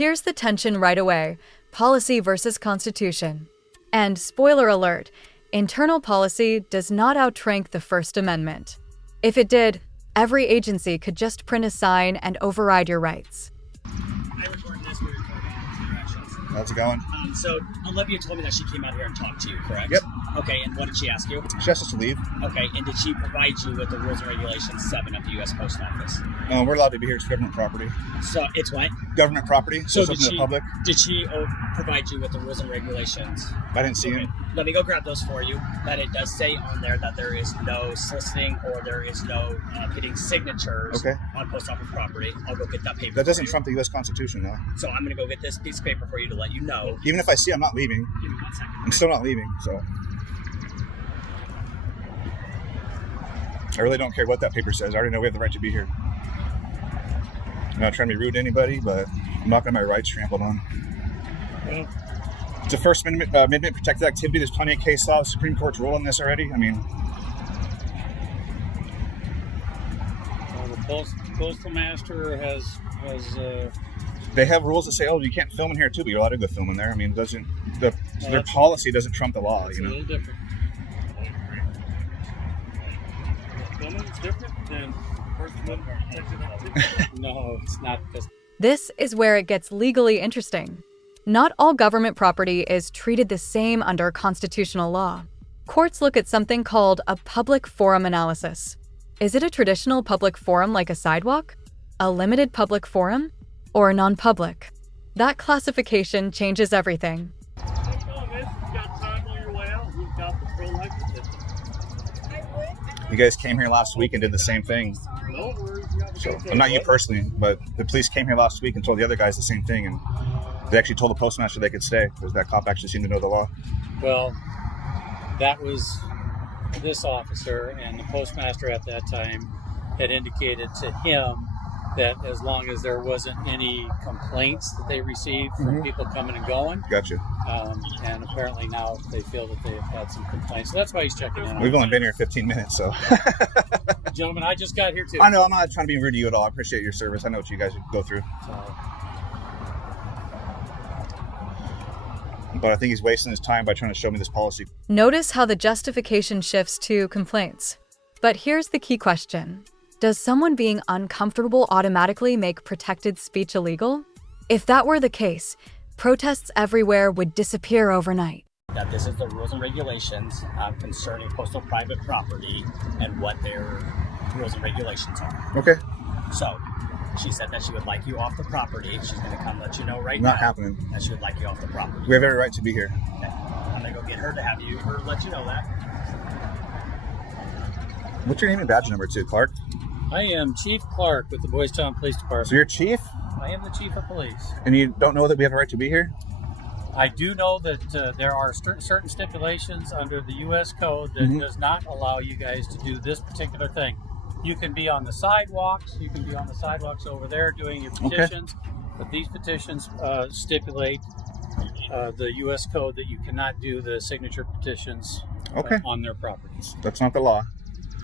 Here's the tension right away: policy versus constitution. And spoiler alert, internal policy does not outrank the First Amendment. If it did, every agency could just print a sign and override your rights. I recorded this, we recorded interactions. How's it going? So Olivia told me that she came out here and talked to you, correct? Yep. Okay, and what did she ask you? She asked us to leave. Okay, and did she provide you with the rules and regulations 7 of the U.S. Post Office? No, we're allowed to be here. It's government property. So it's what? Government property. So it's open to the public. Did she provide you with the rules and regulations? I didn't see him. Let me go grab those for you. That it does say on there that there is no soliciting or there is no getting signatures on post office property. I'll go get that paper. That doesn't trump the U.S. Constitution, though. So I'm going to go get this piece of paper for you to let you know. Even if I see, I'm not leaving. Give me 1 second. I'm still not leaving, so. I really don't care what that paper says. I already know we have the right to be here. I'm not trying to be rude to anybody, but I'm not going to have my rights trampled on. Okay. It's a First Amendment protected activity. There's plenty of case law. Supreme Court's ruled on this already. I mean, the postmaster has they have rules that say, oh, you can't film in here too, but you're allowed to go film in there. I mean, their policy doesn't trump the law. It's you know, a little different. Filming's different than First Amendment protected activity. No, it's not. This is where it gets legally interesting. Not all government property is treated the same under constitutional law. Courts look at something called a public forum analysis. Is it a traditional public forum like a sidewalk? A limited public forum? Or non-public? That classification changes everything. you guys came here last week and did the same thing. So, well, not you personally, but the police came here last week and told the other guys the same thing, and they actually told the postmaster they could stay because that cop actually seemed to know the law. Well, that was this officer, and the postmaster at that time had indicated to him that as long as there wasn't any complaints that they received from people coming and going. Gotcha. And apparently now they feel that they've had some complaints. So that's why he's checking in. We've only been here 15 minutes, so. Gentlemen, I just got here too. I know, I'm not trying to be rude to you at all. I appreciate your service. I know what you guys go through. But I think he's wasting his time by trying to show me this policy. Notice how the justification shifts to complaints. But here's the key question. Does someone being uncomfortable automatically make protected speech illegal? If that were the case, protests everywhere would disappear overnight. That this is the rules and regulations concerning postal private property and what their rules and regulations are. Okay. So, she said that she would like you off the property. She's going to come let you know right now. Not happening. That she would like you off the property. We have every right to be here. Okay. I'm going to go get her to have you, her let you know that. What's your name and badge number too, Clark? I am Chief Clark with the Boys Town Police Department. So you're chief? I am the Chief of Police. And you don't know that we have a right to be here? I do know that there are certain stipulations under the U.S. Code that does not allow you guys to do this particular thing. You can be on the sidewalks. You can be on the sidewalks over there doing your petitions. Okay. But these petitions stipulate the U.S. Code that you cannot do the signature petitions on their properties. That's not the law.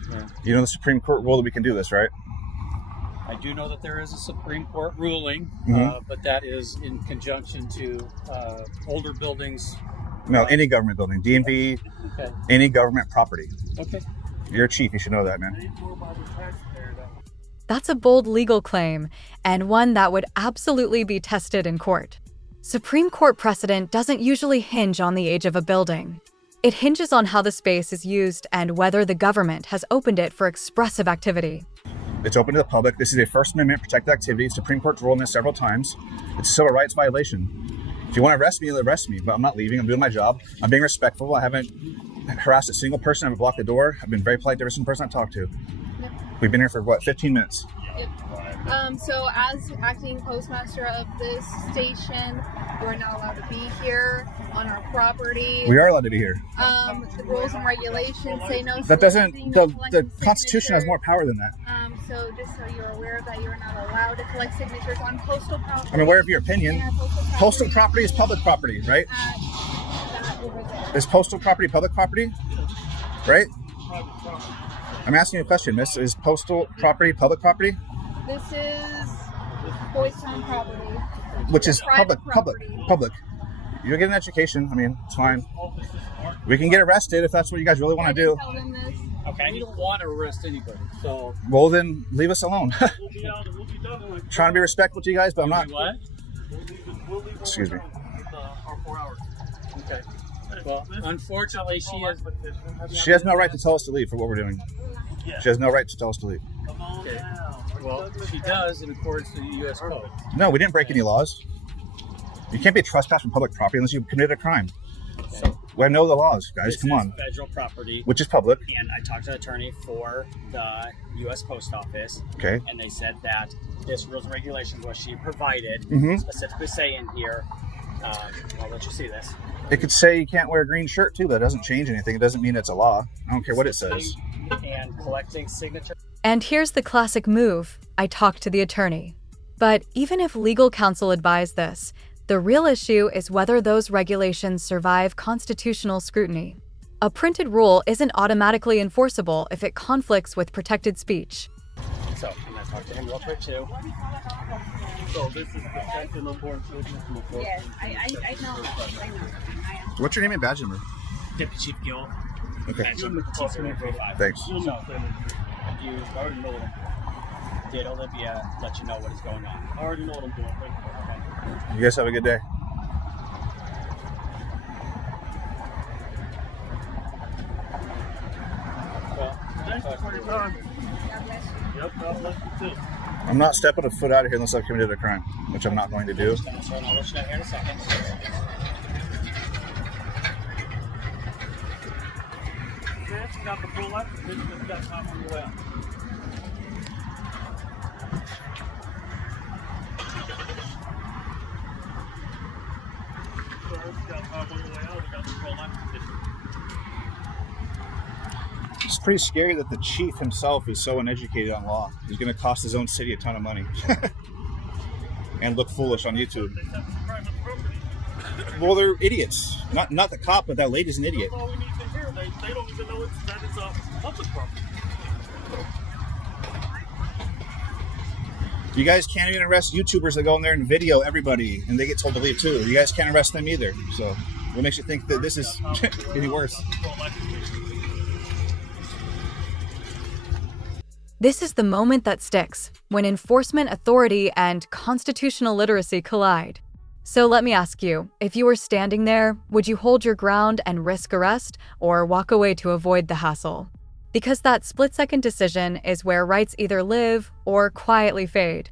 Yeah. You know the Supreme Court rule that we can do this, right? I do know that there is a Supreme Court ruling, but that is in conjunction to older buildings. No, any government building, DMV, any government property. Okay. You're a chief, you should know that, man. That's a bold legal claim, and one that would absolutely be tested in court. Supreme Court precedent doesn't usually hinge on the age of a building. It hinges on how the space is used and whether the government has opened it for expressive activity. It's open to the public. This is a First Amendment protected activity. Supreme Court's ruled on this several times. It's a civil rights violation. If you want to arrest me, arrest me, but I'm not leaving. I'm doing my job. I'm being respectful. I haven't harassed a single person. I haven't blocked the door. I've been very polite to every single person I talked to. Yep. We've been here for, 15 minutes? Yep. So as acting postmaster of this station, you are not allowed to be here on our property. We are allowed to be here. The rules and regulations say no. That doesn't, the Constitution has more power than that. So just so you're aware that you're not allowed to collect signatures on postal property. I'm aware of your opinion. Postal property is public property, right? Is postal property public property? Right? I'm asking you a question, miss. Is postal property public property? This is Boys Town property. which is Private public. property. You'll get an education. I mean, it's fine. We can get arrested if that's what you guys really want to do. Tell them this. Okay. We don't want to arrest anybody. So Well, then leave us alone. Trying to be respectful to you guys, but I'm not. what? Excuse me. Okay. Well, unfortunately, She has no right to tell us to leave for what we're doing. She has no right to tell us to leave. Okay. Well, she does in accordance to the U.S. Code. No, we didn't break any laws. You can't be trespassing public property unless you committed a crime. We know the laws, guys. This Come on. is federal property. Which is public. And I talked to an attorney for the U.S. Post Office. Okay. And they said that this rules and regulations, what she provided, specifically say in here, I'll let you see this. It could say you can't wear a green shirt too, but it doesn't change anything. It doesn't mean it's a law. I don't care what it says. And collecting signatures. And here's the classic move. I talked to the attorney. But even if legal counsel advised this, the real issue is whether those regulations survive constitutional scrutiny. A printed rule isn't automatically enforceable if it conflicts with protected speech. So I'm going to talk to him real quick too. So this is protecting unborn children from abortion. Yes, I know. What's your name and badge number? Deputy Chief Gill. Okay. Badge number T035. Thanks. You're not saying You I already know what I'm doing. did Olivia let you know what is going on? I already know what I'm doing. Thank you. You guys have a good day. Well, thank you for your time. Yep, God bless you too. I'm not stepping a foot out of here unless I've committed a crime, which I'm not going to do. So I'll let you know here in a second. Chance, you got the full life. You got time on your way out. Sir, you got time on your way out. We got the full life condition. It's pretty scary that the chief himself is so uneducated on law. He's going to cost his own city a ton of money. And look foolish on YouTube. They have some private property. Well, they're idiots. Not the cop, but that lady's an idiot. That's all we need to hear. They don't even know that it's a public property. You guys can't even arrest YouTubers that go in there and video everybody, and they get told to leave too. You guys can't arrest them either. So, what makes you think that this is any worse? This is the moment that sticks, when enforcement authority and constitutional literacy collide. So let me ask you, if you were standing there, would you hold your ground and risk arrest, or walk away to avoid the hassle? Because that split-second decision is where rights either live or quietly fade.